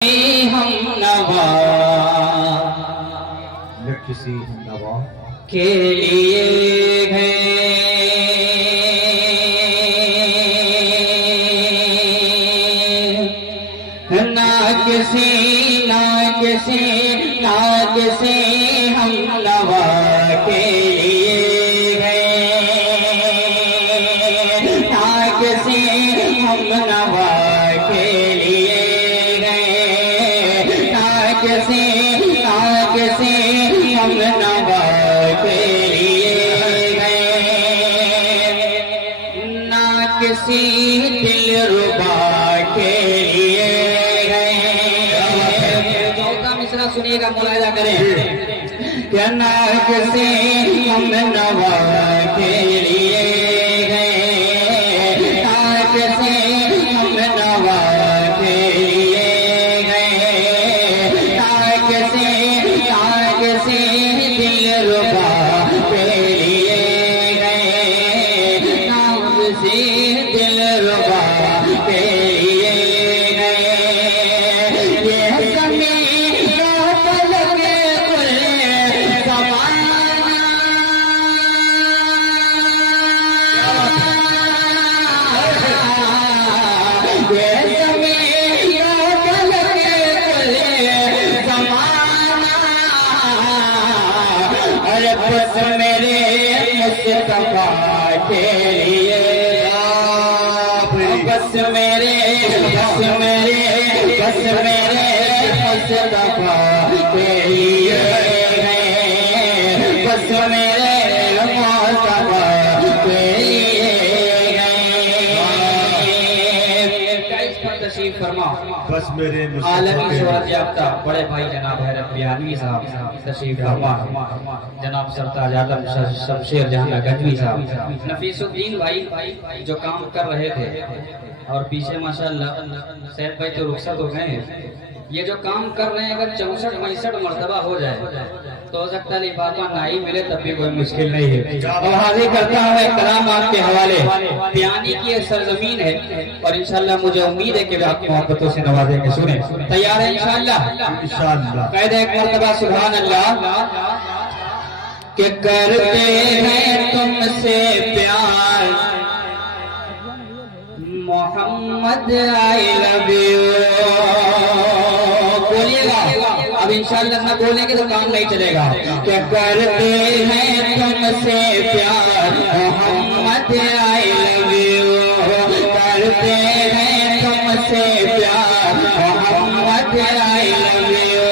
हम नवा किसी नवा के लिए है ना किसी हम नवा के लिए है ना किसी हम नवा के लिए है ना किसी हम नवा के लिए है ना किसी दिलरुबा के लिए सुनिएगा, मुलायदा करें। क्या ना किसी हम नवा के लिए गए, ना किसी हम नवा के लिए गए, ना किसी दिलरुबा के लिए गए, ना किसी दिलरुबा के लिए गए। ये समय बस मेरे मुस्तफा के लिए, बस मेरे मुस्तफा के लिए, बस मेरे मुस्तफा के लिए फरमाओ। बस मेरे आलमी शोहरत याफ्ता बड़े भाई जनाब हैरत बियानी साहब तशरीफ फरमा, जनाब सरताज आलम शमशेर जहां गंजवी साहब, नफीसुद्दीन भाई जो काम कर रहे थे, और पीछे माशाअल्लाह सैयद भाई तो रुखसत हो गए। ये जो काम कर रहे हैं अगर 64-65 मरतबा हो जाए तो हो सकता है लिफाफा ना ही मिले तब भी कोई मुश्किल नहीं है। और हाजिर करता हूँ एक कलाम आपके हवाले, बयानी की एक सरजमीन है और इंशाल्लाह मुझे उम्मीद है कि आप मोहब्बतों से नवाजेंगे। सुने, तैयार है इंशाल्लाह? कह दे एक मरतबा सुभान अल्लाह। कि करते हैं तुमसे प्यार मोहम्मद आई लव यू। बोलिएगा, अब इंशाल्लाह ना बोलेंगे तो काम नहीं चलेगा। क्या करते हैं तुमसे प्यार मोहम्मद आई लव यू, करते हैं तुमसे प्यार Muhammad I love you,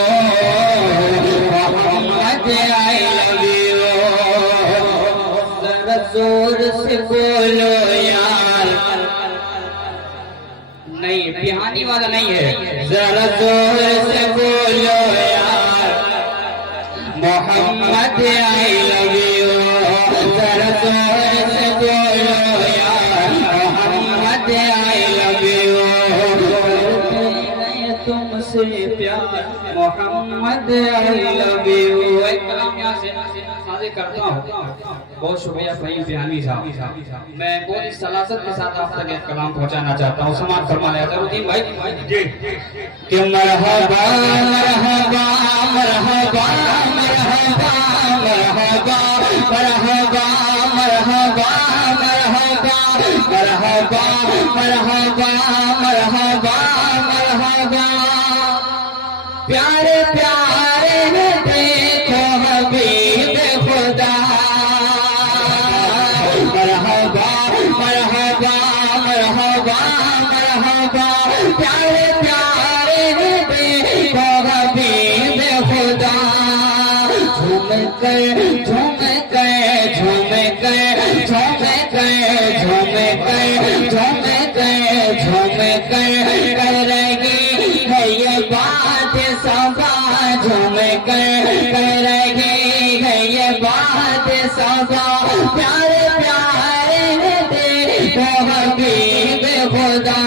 Muhammad I love you. जरा जोर से बोलो यार, नहीं बिहानी वाला नहीं है, जरा जोर से बोलो यार मोहम्मद आई लव यू, जरा जोर से बोलो यार मोहम्मद आई लव यू। तुमसे प्यार मोहम्मद आई लव यू। एक कलाम यहाँ से हाजिर करता हूँ। बहुत शुक्रिया फहीम बिहानी साहब, मैं बहुत ही सलासत के साथ आप तक एक कलाम पहुंचाना चाहता हूँ। समाज फरमाने अजहरुद्दीन भाई कि मरहबा मरहबा मरहबा मरहबा मरहबा मरहबा मरहबा मरहबा मरहबा मरहबा मरहबा प्यारे प्यारे देखो हबीब खुदा। मरहबा मरहबा मरहबा मरहबा प्यारे प्यारे देखो हबीब खुदा। झूम कर झूम कर झूम कर झूम कर झूम कर झूम कर झूम कर करेगी है ये बात सबा, झूम कर करेगी है ये बात सबा। प्यारे प्यारे देखो हबीब खुदा।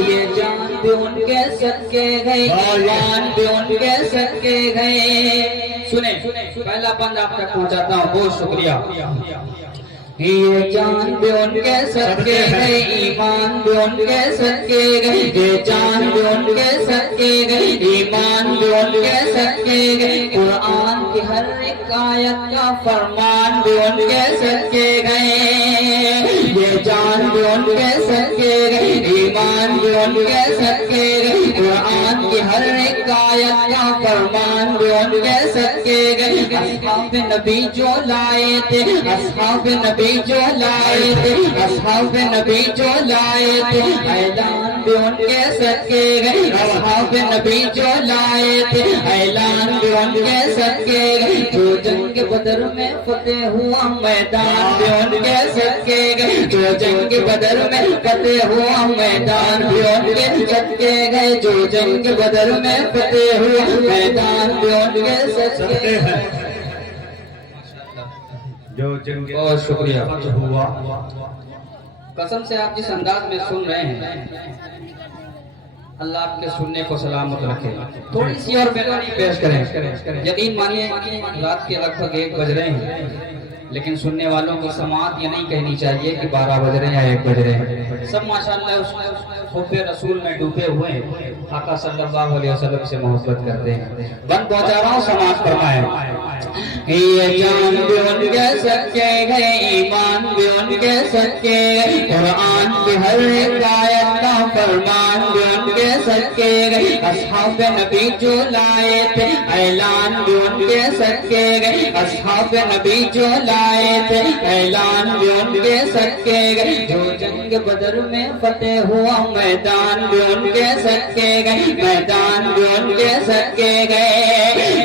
ये जान भी उनके सदके गए, ईमान भी उनके सदके गए। सुने पहला बंद आप तक पहुंचाता हूँ, बहुत शुक्रिया। ये जान भी उनके सदके गए, ईमान भी उनके सदके गए, ये जान भी उनके सदके गए, ईमान भी उनके सदके गए, कुरान की हर एक आयत का फरमान भी उनके सदके गए, ये जान भी उनके सदके गए, ईमान भी उनके सदके गए, कुरान की हर एक आयत का फरमान भी उनके सदके गए। अस्हाब नबी जो लाए थे, अस्हाब नबी जो लाए थे, अस्हाब नबी जो लाए थे, ऐलान भी उनके सदके गए, अस्हाब नबी जो लाए थे, ऐलान भी उनके सदके गए, जो जंग बदर में फतेह हुआ मैदान भी उनके सदके गए, जो जंग बदर में फतेह हुआ मैदान भी उनके सदके गए, जो जंग बदर में फतेह हुआ मैदान भी उनके सदके गए। जो जंग बहुत शुक्रिया हुआ, कसम से आप जिस अंदाज में सुन रहे हैं, अल्लाह आपके सुनने को सलामत रखे। थोड़ी सी और बेदारी पेश करें। यकीन मानिए रात के लगभग 1 बज रहे हैं, लेकिन सुनने वालों की समात ये नहीं कहनी चाहिए कि 12 बज रहे हैं या 1 बज रहे हैं। सब माशाअल्लाह उस हुब्बे रसूल में डूबे हुए आका सल्लल्लाहु अलैहि वसल्लम से मोहब्बत करते हैं। बन पहुंचा रहा हूँ, समाज फरमाए। ये जान भी उनके सच्चे गए, ईमान भी उनके सच्चे गए, कुरान की हर एक आयत का फरमान भी उनके सच्चे गए, अस्हाब नबी जो लाए थे, ऐलान भी उनके सच्चे गए, अस्हाब नबी जो लाए थे, ऐलान भी उनके सच्चे गए, जो जंग बदर में फतेह हुआ मैदान भी उनके सच्चे गए, मैदान भी उनके सच्चे गए।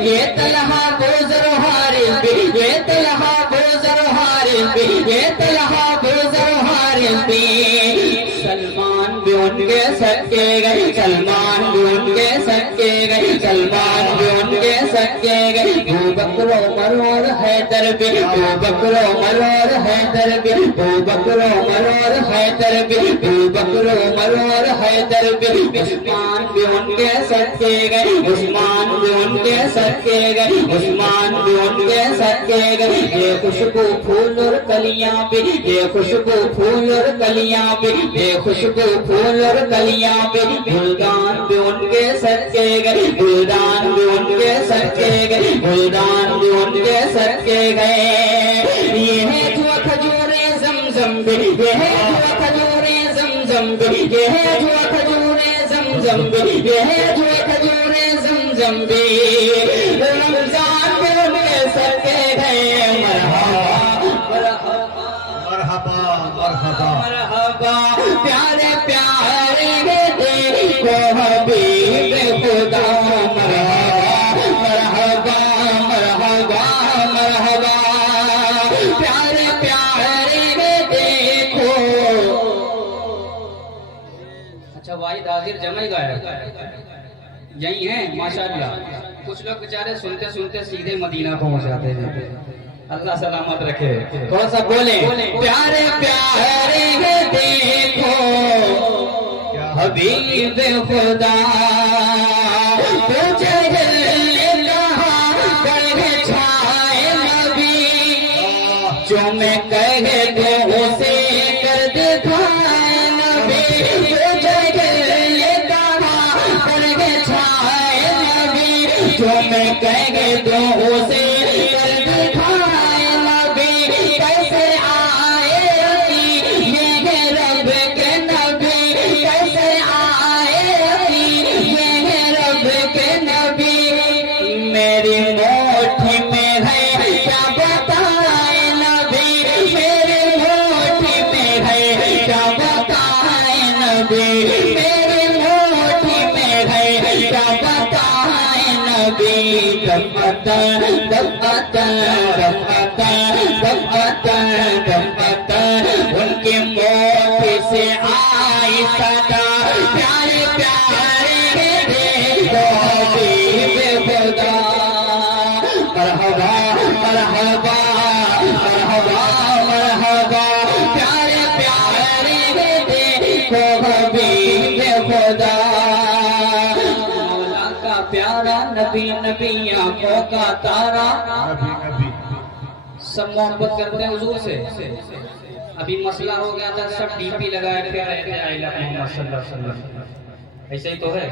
ये तलहा गुजर हारिस भी, ये तलहा गुजर हारिस भी, ये तलहा गुजर हारिस भी, सलमान भी उनके सदके गए, सलमान भी उनके सदके गए, सलमान भी उनके सदके गए, अबू बकर उमर और हैदर भी, अबू बकर उमर और हैदर भी, अबू बकर उमर और हैदर भी, अबू बकर उमर और हैदर भी, उस्मान भी उनके सदके गए, उस्मान भी उनके सदके गए, उस्मान भी उनके सदके गए। ये खुशबू फूल और कलियां भी, ये खुशबू फूल और कलियां भी, ये खुशबू फूल और कलियां भी, गुलदान भी उनके सदके गए, गुलदान भी उनके सदके गए, गुलदान भी उनके सदके गए। ये है जो खजूरे ज़मज़म भी, ये है जो खजूरे ज़मज़म भी, ये है जो खजूरे ज़मज़म भी, ये है जो खजूरे ज़मज़म भी, रमज़ान भी उनके सदके गए। मरहबा मरहबा मरहबा मरहबा, प्यारे प्यारे देखो हबीब खुदा, मरहबा मरहबा मरहबा, प्यारे प्यारे देखो। अच्छा वाहिद हाजिर जमा ही गाया यही है माशाअल्लाह। कुछ लोग बेचारे सुनते सुनते सीधे मदीना पहुंच जाते हैं, अल्लाह सलामत रखे। थोड़ा सा बोले, प्यारे प्यारे देखो हबीब खुदा, तुझे कहे छाए नबी, जो मैं कहे तो उसे कर दिखाए नबी, तुझे कहे छाए नबी, जो मैं कहे तो उसे कर दिखाए नबी। कैसे आए ये रब के नबी, कैसे आए ये रब के नबी, मेरी मोठी में है क्या बताए नबी, मेरी मोठी में है क्या बताए नबी, मेरी मोठी में है क्या बताए नबी। दफअतन दफअतन दफअतन दफअतन दफअतन, उनकी मोठी से आई सदा, प्यारे प्यारे देखो हबीब खुदा, मरहबा मरहबा मरहबा मरहबा, प्यारे प्यारे देखो हबीब खुदा। मौला का प्यारा नबी, नबी आंखों का तारा, नबी नबी सब मोहब्बत करते हैं हुजूर से। अभी मसला हो गया था, सब डीपी लगाए फिर रहते हैं आइला मोहम्मद सल्लल्लाहु अलैहि वसल्लम। ऐसे ही तो है,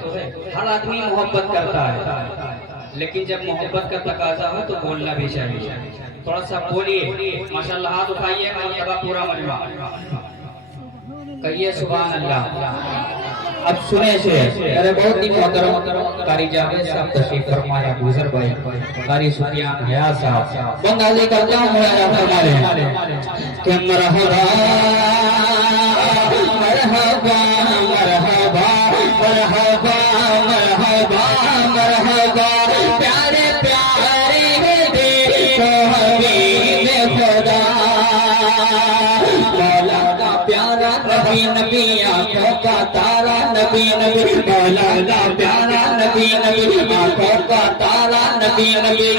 हर आदमी मोहब्बत करता है, लेकिन जब मोहब्बत का तकाजा हो तो बोलना भी चाहिए। थोड़ा सा बोलिए माशाल्लाह, हाथ उठाइए, मरतबा पूरा मजमा कहिए सुभान अल्लाह। अब सुने से अरे बहुत ही मोहतरम कारी जावेद साहब तशरीफ फरमाया, गुजर भाई कारी सुफियान हया साहब बंगाली करता हूं मेरा फरमाने कि मरहबा मरहबा मरहबा मरहबा मरहबा मरहबा प्यारे प्यारे देखो हबीब खुदा, मौला का प्यारा नबी नबी आंखों का तारा नबी नबी, मौला का प्यारा नबी नबी आंखों का तारा नबी नबी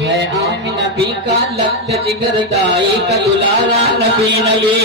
है आम नबी का लख्त जिगर दाई का दुलारा नबी नबी,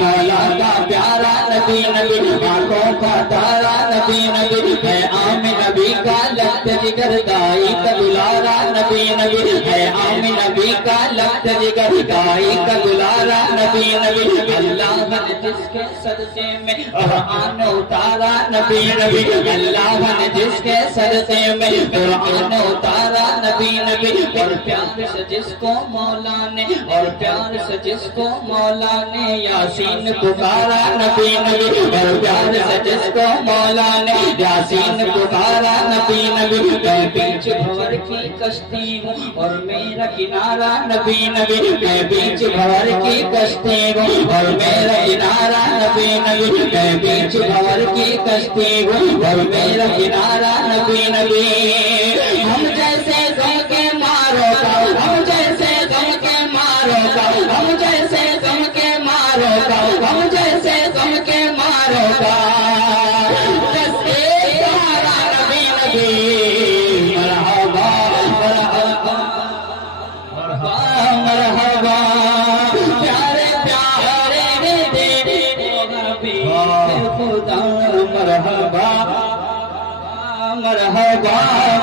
मौला का प्यारा नबी नबी आंखों का तारा नबी नबी है आम नबी का लख्त जिगर दाई का दुलारा नबी नबी है आम नबी का लख्त जिगर दाई का दुलारा नबी नबी। अल्लाह ने जिसके सदके में कुरान उतारा नबी नबी, अल्लाह ने जिसके सदके में कुरान उतारा नबी नबी, और प्यार से जिसको मौला ने और प्यार से जिसको मौला ने यासीन पुकारा नबी नबी, और प्यार से जिसको मौला ने यासीन पुकारा नबी नबी। मैं बीच भंवर की कश्ती हूँ और मेरा किनारा नबी नबी, मैं बीच भंवर की कश्ती हूँ और मेरा किनारा नबी नबी, मैं बीच भंवर की कश्ती हूँ और मेरा किनारा नबी नबी। हम जैसे गम के मारो का, हम जैसे गम के मारो का, हम जैसे गम के मारो का, हम जैसे गम के मारो का, जैसे तुम्हारा नबी नबी। मरहबा मरहबा मरहबा प्यारे प्यारे नबी खुदा, मरहबा मरहबा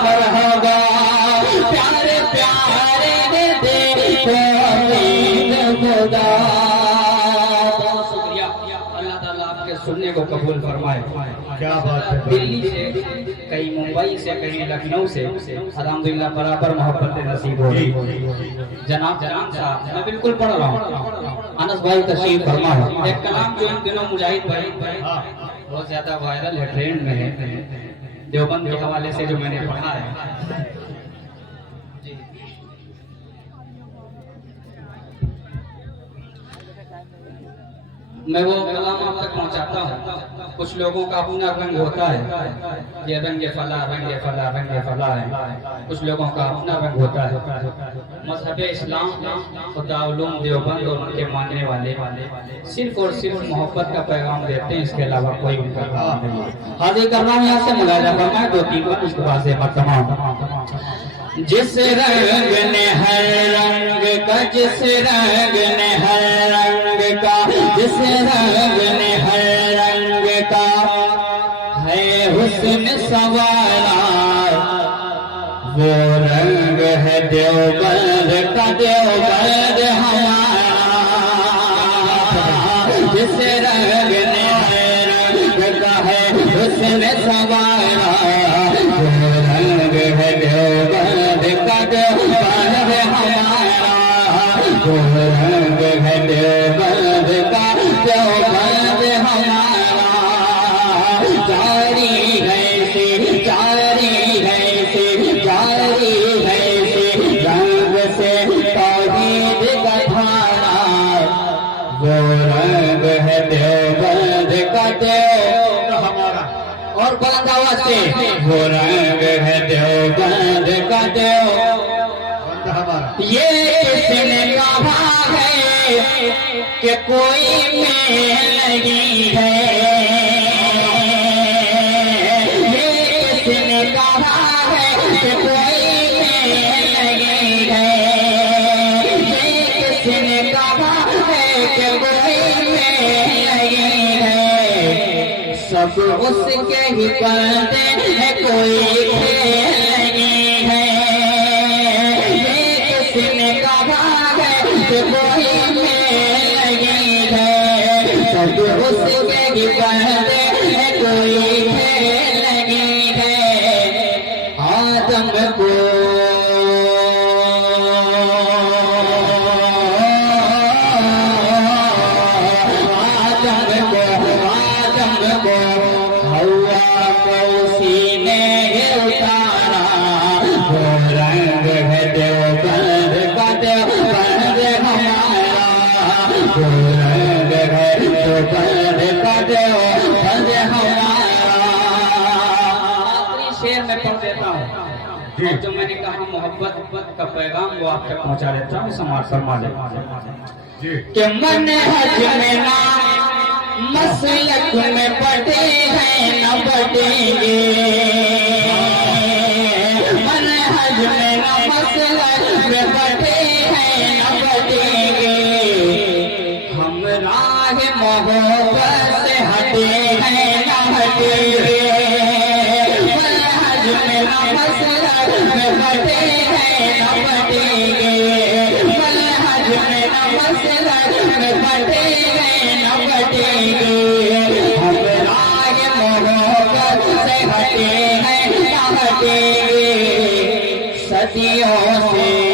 मरहबा प्यारे प्यारे देखो खुदा। बहुत शुक्रिया, अल्लाह ताला आपके सुनने को कबूल फरमाए। क्या बात है। दिल्ली से, कहीं मुंबई से, कहीं लखनऊ से अल्हम्दुलिल्लाह बराबर मोहब्बत नसीब हो रही। जनाब जनाब साहब मैं बिल्कुल पढ़ रहा हूँ, अनस भाई तशरीफ फरमा है। एक कलाम जो इन दिनों मुजाहिद भाई बहुत ज्यादा वायरल है, ट्रेंड में है, देवबंद के हवाले से जो मैंने पढ़ा है। मैं वो कलाम आप तक पहुंचाता हूँ। कुछ लोगों का अपना रंग होता है, ये रंगे फला रंगे फला रंगे फला है, कुछ लोगों का अपना रंग होता है। मजहब इस्लाम खुदाउलूम देवबंद और उनके मानने वाले सिर्फ और सिर्फ मोहब्बत का पैगाम देते हैं, इसके अलावा कोई उनका काम नहीं है। हाजिर कर रहा हूँ यहाँ से मुलाजा फरमाए दो तीन बार, उसके बाद से तमाम। जिस रंग ने हर रंग का, जिस रंग ने हर रंग का, जिस रंग ने हर रंग का है हुस्न सवारा, वो रंग है देवबंद का, देवबंद हमारा। जिस रंग ने हर रंग का है हुस्न सवारा, वो रंग है देवबंद का, देवबंद हमारा। वो रंग है देवबंद का, देवबंद हमारा। जारी है से जारी है से जारी है से रंग से तौहीद का धारा, वो रंग है देवबंद का, देव हमारा। और बुलंद आवाज से वो रंग है देवबंद का, देवबंद हमारा। ये किसने कहा है कि कोई मेल नहीं है, ये किसने कहा है कि कोई मेल नहीं है, ये किसने कहा है कि कोई मेल नहीं है। सब उसके ही बंदे हैं, कोई खेल नहीं है। ये किसने कोई में लगी है, सब उसके ही पर्दे कोई में लगी है। आदम को हवा को सीने उतारा, वो रंग है देवबंद का देवबंद हमारा, वो रंग है देवबंद का देवबंद हमारा। आखिरी शेर में पढ़ देता हूँ, और जो मैंने कहा मोहब्बत का पैगाम वो आप तक पहुँचा देता हूँ। समाज फरमा दे कि मनहज में ना मसलक में पढ़े हैं न पढ़ेंगे, मनहज में ना मसलक में पढ़े हैं न पढ़ेंगे, हम राह मोहब्बत से हटे हैं न हटेंगे, मनहज में ना मसलक में पढ़े हैं न पढ़ेंगे, मनहज में ना मसलक में पढ़े हैं न पढ़ेंगे, हम राह मोहब्बत से हटे हैं न हटेंगे। सदियों से